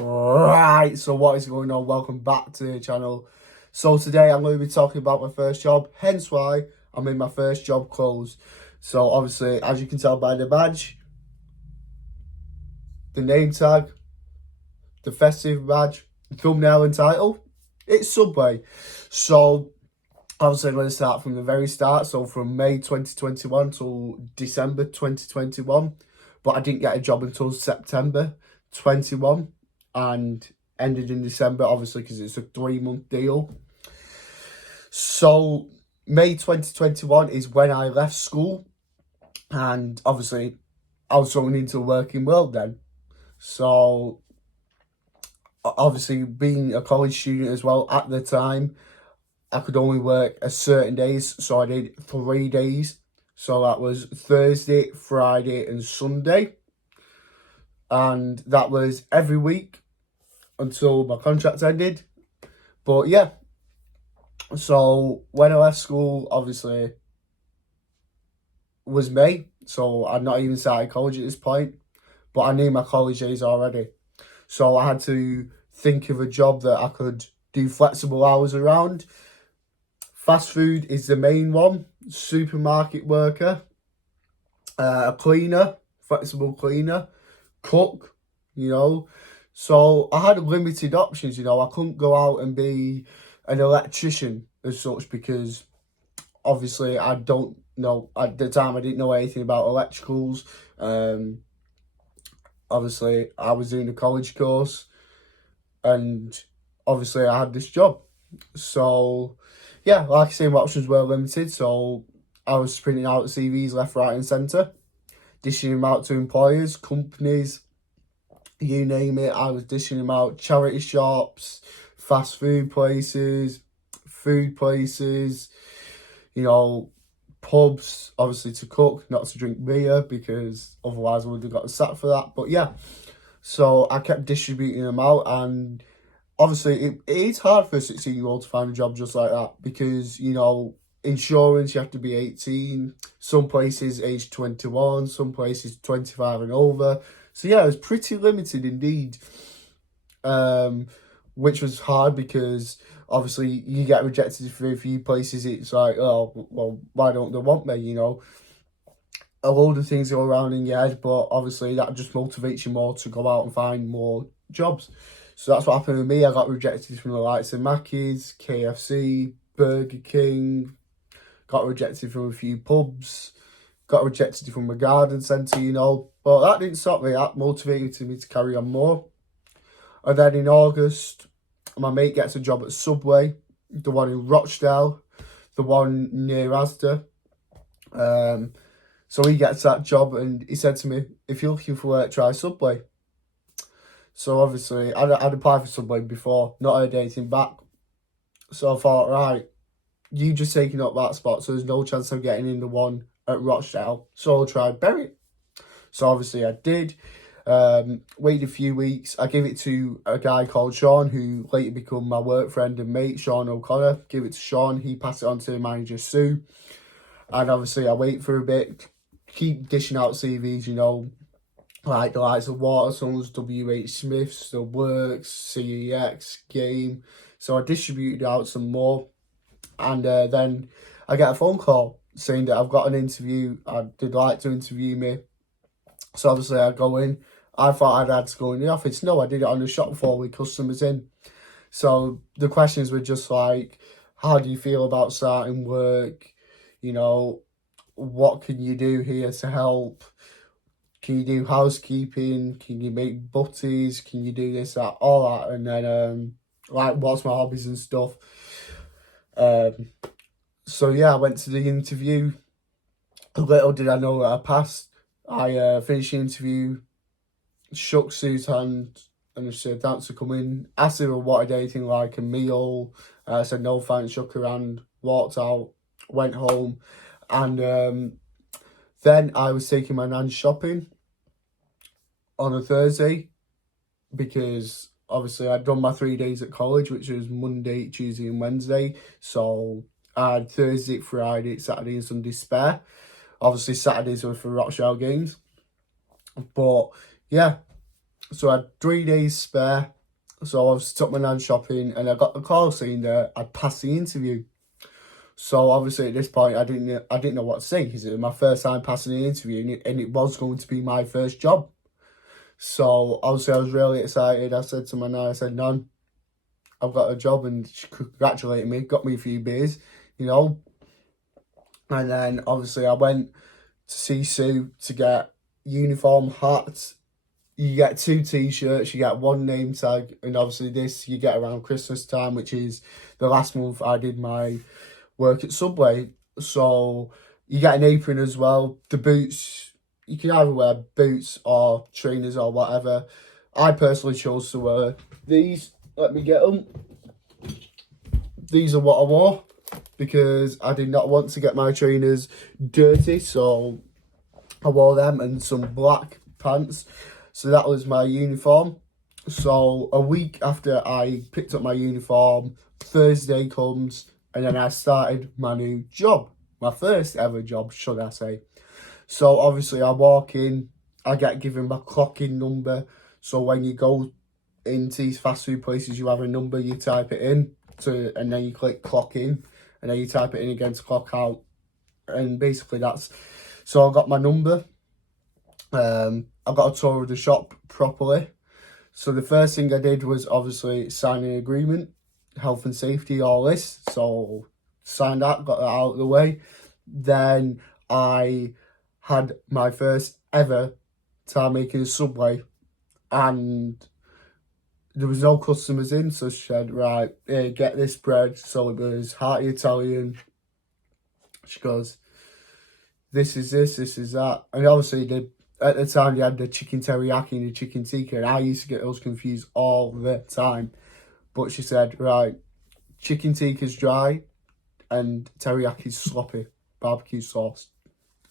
Right, so what is going on? Welcome back to the channel. So today I'm going to be talking about my first job, hence why I'm in my first job clothes. So obviously, as you can tell by the badge, the name tag, the festive badge, the thumbnail and title, it's Subway. So obviously I'm going to start from the very start, so from May 2021 till December 2021. But I didn't get a job until September 21 and ended in December, obviously, because it's a 3-month deal. So May 2021 is when I left school, and obviously I was going into the working world then. So obviously being a college student as well at the time, I could only work a certain days, so I did 3 days. So that was Thursday, Friday and Sunday. And that was every week until my contract ended. But yeah, so when I left school, obviously, was May. So I'd not even started college at this point. But I knew my college days already. So I had to think of a job that I could do flexible hours around. Fast food is the main one. Supermarket worker. A cleaner. Flexible cleaner. Cook, So I had limited options, I couldn't go out and be an electrician as such because obviously I don't know, at the time I didn't know anything about electricals. Obviously I was doing a college course and obviously I had this job. So yeah, like I say, my options were limited, so I was printing out CVs left, right and centre, dishing them out to employers, companies, you name it. I was dishing them out, charity shops, fast food places, pubs, obviously to cook, not to drink beer because otherwise I would have got sacked for that. But yeah, so I kept distributing them out, and obviously it's hard for a 16-year-old to find a job just like that because, insurance, you have to be 18, some places age 21, some places 25 and over. So yeah, it was pretty limited indeed, which was hard because obviously you get rejected for a few places. It's like, oh, well, why don't they want me, A load of things go around in your head, but obviously that just motivates you more to go out and find more jobs. So that's what happened with me. I got rejected from the likes of Mackey's, KFC, Burger King, got rejected from a few pubs, got rejected from a garden centre, But that didn't stop me. That motivated me to carry on more. And then in August, my mate gets a job at Subway, the one in Rochdale, the one near Asda. So he gets that job and he said to me, if you're looking for work, try Subway. So obviously, I'd applied for Subway before, not heard anything back. So I thought, right, you just taking up that spot, so there's no chance of getting in the one at Rochdale. So I tried Berwick. So obviously I did. Waited a few weeks. I gave it to a guy called Sean, who later became my work friend and mate, Sean O'Connor. Give it to Sean. He passed it on to manager Sue. And obviously I wait for a bit, keep dishing out CVs, like the likes of Watersons, WH Smiths, The Works, CEX, Game. So I distributed out some more. And then I get a phone call saying that I've got an interview. They'd like to interview me. So obviously I go in. I thought I'd had to go in the office. No, I did it on the shop floor with customers in. So the questions were just like, how do you feel about starting work? What can you do here to help? Can you do housekeeping? Can you make butties? Can you do this, that, all that? And then, what's my hobbies and stuff? So yeah, I went to the interview. Little did I know that I passed. I finished the interview, shook Sue's hand, and she said, thanks for coming. Asked her what I anything like a meal. I said, no thanks, shook her hand, walked out, went home. And then I was taking my nan shopping on a Thursday because obviously I'd done my 3 days at college, which was Monday, Tuesday and Wednesday. So I had Thursday, Friday, Saturday and Sunday spare. Obviously Saturdays were for Rochdale games. But yeah, So I had 3 days spare. So I was took my nan shopping, and I got the call saying that I'd passed the interview. So obviously at this point I didn't know what to say, because it was my first time passing the interview, and it was going to be my first job. So obviously I was really excited. I said to my nan, I said, "Nan, I've got a job," and she congratulated me, got me a few beers, you know. And then obviously I went to see Sue to get uniform, hats. You get 2 t-shirts, you get 1 name tag, and obviously this you get around Christmas time, which is the last month I did my work at Subway. So you get an apron as well. The boots, you can either wear boots or trainers or whatever. I personally chose to wear these. Let me get them. These are what I wore, because I did not want to get my trainers dirty, so I wore them and some black pants. So that was my uniform. So a week after I picked up my uniform, Thursday comes, and then I started my new job. My first ever job, should I say. So obviously I walk in, I get given my clock-in number. So when you go into these fast food places, you have a number, you type it in, and then you click clock in, and then you type it in again to clock out. And basically that's, so I got my number. I got a tour of the shop properly. So the first thing I did was obviously sign an agreement, health and safety, all this. So signed that, got that out of the way. Then I had my first ever time making a Subway, and there was no customers in, so she said, "Right, get this bread." So it was hearty Italian. She goes, "This is this is that." And obviously at the time you had the chicken teriyaki and the chicken tikka, and I used to get those confused all the time. But she said, "Right, chicken tikka's dry and teriyaki's sloppy, barbecue sauce."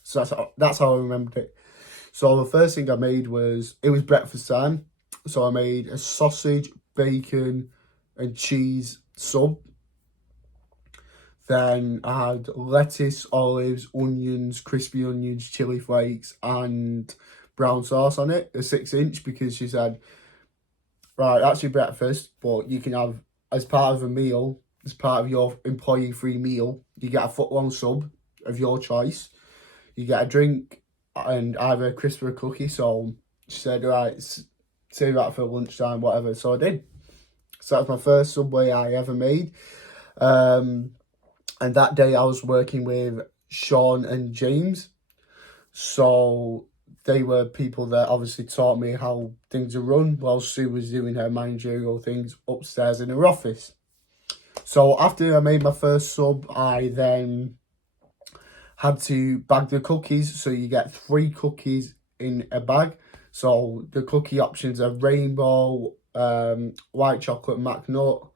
So that's how I remembered it. So the first thing I made was, it was breakfast time. So I made a sausage, bacon and cheese sub. Then I had lettuce, olives, onions, crispy onions, chili flakes, and brown sauce on it, a 6-inch, because she said, "Right, that's your breakfast, but you can have, as part of a meal, as part of your employee-free meal, you get a foot-long sub of your choice. You get a drink and either a crisp or a cookie." So she said, "Right, save that for lunchtime, whatever." So I did. So that was my first Subway I ever made. And that day I was working with Sean and James. So they were people that obviously taught me how things are run, while Sue was doing her managerial things upstairs in her office. So after I made my first sub, I then had to bag the cookies. So you get 3 cookies in a bag. So the cookie options are rainbow, white chocolate McNut,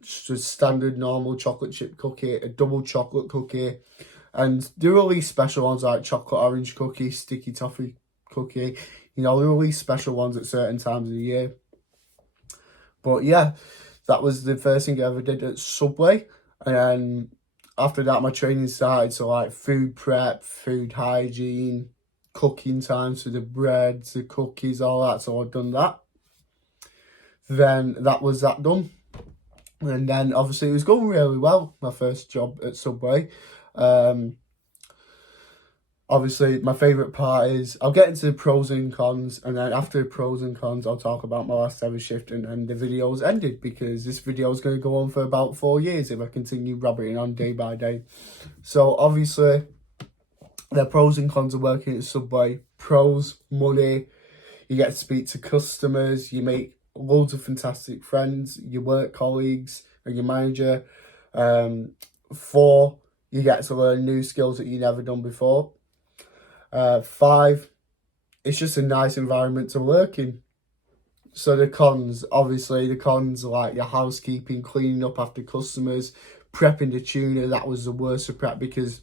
just a standard normal chocolate chip cookie, a double chocolate cookie, and they release special ones like chocolate orange cookie, sticky toffee cookie. You know, they release special ones at certain times of the year. But yeah, that was the first thing I ever did at Subway. And then after that, my training started. So like food prep, food hygiene, cooking time, so the breads, the cookies, all that. So I'd done that. Then that was that done. And then obviously it was going really well, my first job at Subway. Obviously my favourite part is, I'll get into the pros and cons, and then after the pros and cons I'll talk about my last ever shift, and the video's ended, because this video is going to go on for about 4 years if I continue rabbiting on day by day. So obviously the pros and cons of working at Subway. Pros: money, you get to speak to customers, you make loads of fantastic friends, your work colleagues and your manager. 4, you get to learn new skills that you never done before. 5, it's just a nice environment to work in. So the cons, obviously the cons are like your housekeeping, cleaning up after customers, prepping the tuna. That was the worst of prep, because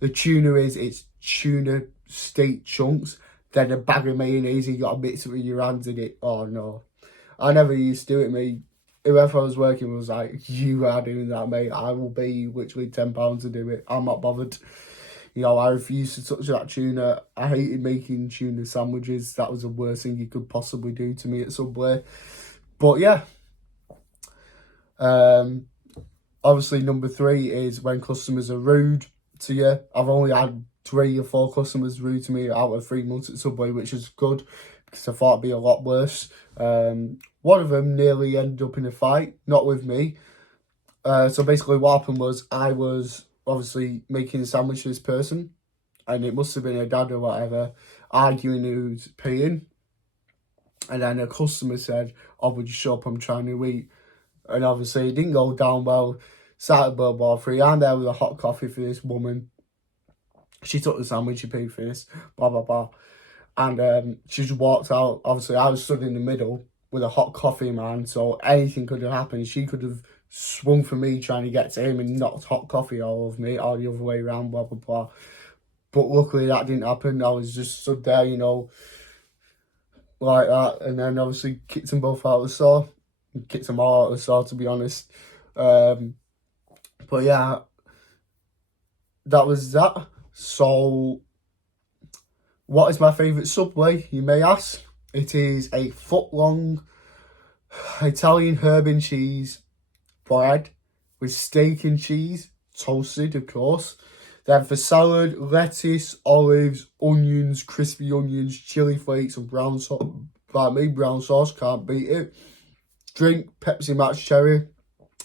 the tuna it's tuna steak chunks, then a bag of mayonnaise, and you got to mix it with your hands in it. Oh no, I never used to do it, mate. Whoever I was working with was like, "You are doing that, mate. I will pay you literally £10 to do it. I'm not bothered." You know, I refused to touch that tuna. I hated making tuna sandwiches. That was the worst thing you could possibly do to me at Subway. But yeah, obviously number 3 is when customers are rude to you. I've only had 3 or 4 customers rude to me out of 3 months at Subway, which is good because I thought it'd be a lot worse. One of them nearly ended up in a fight, not with me. So basically what happened was I was obviously making a sandwich for this person, and it must have been a dad or whatever, arguing who's paying. And then a customer said, "Oh, would you shut up, I'm trying to eat." And obviously it didn't go down well. Sat at World War 3, I'm there with a hot coffee for this woman. She took the sandwich, she paid for this, blah, blah, blah. And she just walked out. Obviously, I was stood in the middle with a hot coffee in my hand, so anything could have happened. She could have swung for me trying to get to him and knocked hot coffee all over me, or the other way around, blah, blah, blah. But luckily that didn't happen. I was just stood there, you know, like that. And then obviously kicked them both out of the store. Kicked them all out of the store, to be honest. But yeah, that was that. So, what is my favourite Subway, you may ask? It is a foot-long Italian herb and cheese bread with steak and cheese, toasted, of course. Then for salad, lettuce, olives, onions, crispy onions, chili flakes, and brown sauce. Brown sauce, can't beat it. Drink, Pepsi Max Cherry,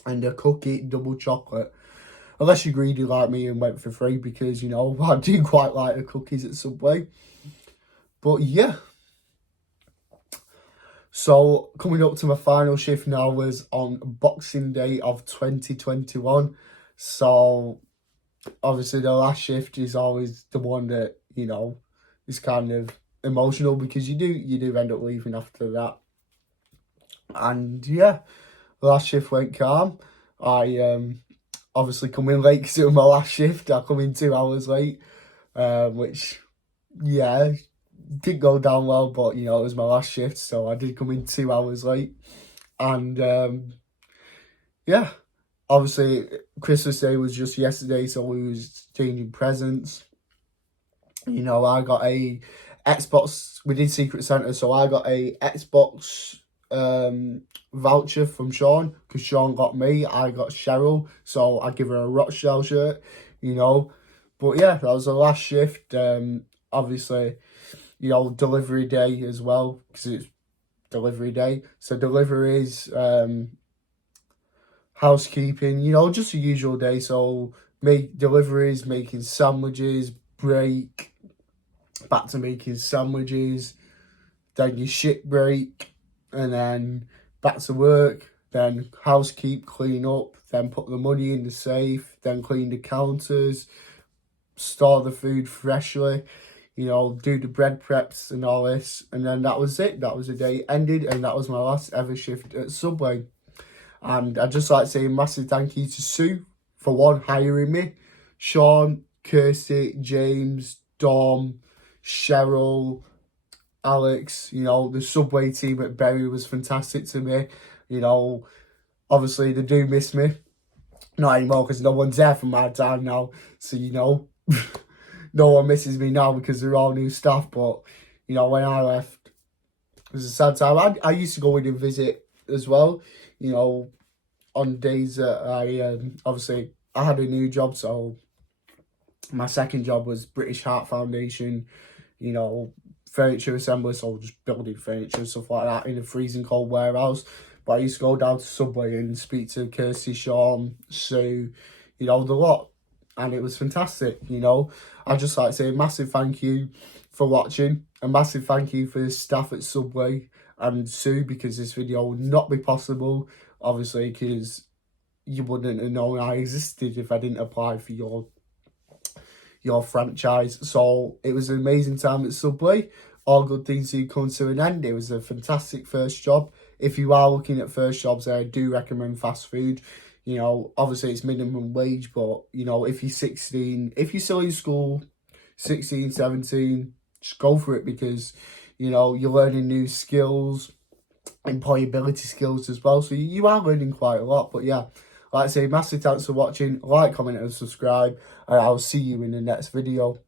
and a cookie, double chocolate. Unless you're greedy like me and went for 3, because, you know, I do quite like the cookies at Subway. But yeah. So, coming up to my final shift now was on Boxing Day of 2021. So, obviously the last shift is always the one that, you know, is kind of emotional, because you do end up leaving after that. And yeah, the last shift went calm. I obviously come in late because it was my last shift. I come in 2 hours late, which, yeah, didn't go down well, but, you know, it was my last shift, so I did come in 2 hours late. And yeah, obviously Christmas Day was just yesterday, so we was changing presents. You know, I got a Xbox. We did Secret Santa, so I got a Xbox voucher from Sean, because Sean got me, I got Cheryl, so I give her a Rochdale shirt, you know. But yeah, that was the last shift. Obviously, you know, delivery day as well, because it's delivery day. So deliveries, housekeeping, you know, just a usual day. So make deliveries, making sandwiches, break, back to making sandwiches, then your shit break, and then back to work, then housekeep, clean up, then put the money in the safe, then clean the counters, store the food freshly, you know, do the bread preps and all this. And then that was it. That was the day ended, and that was my last ever shift at Subway. And I'd just like to say a massive thank you to Sue for one, hiring me, Sean, Kirsty, James, Dom, Cheryl, Alex. You know, the Subway team at Bury was fantastic to me. You know, obviously they do miss me. Not anymore, because no one's there from my time now. So, you know, no one misses me now because they're all new staff. But, you know, when I left, it was a sad time. I used to go in and visit as well, you know, on days that obviously I had a new job. So my second job was British Heart Foundation, you know, furniture assembly, so just building furniture and stuff like that in a freezing cold warehouse. But I used to go down to Subway and speak to Kirsty, Sean, Sue, you know, the lot. And it was fantastic, you know. I'd just like to say a massive thank you for watching. A massive thank you for the staff at Subway and Sue, because this video would not be possible, obviously, because you wouldn't have known I existed if I didn't apply for your franchise. So it was an amazing time at Subway. All good things do come to an end. It was a fantastic first job. If you are looking at first jobs, I do recommend fast food. You know, obviously it's minimum wage, but, you know, if you're 16, if you're still in school, 16, 17, just go for it, because, you know, you're learning new skills, employability skills as well. So you are learning quite a lot. But yeah, Like I say, massive thanks for watching. Like, comment and subscribe. And I'll see you in the next video.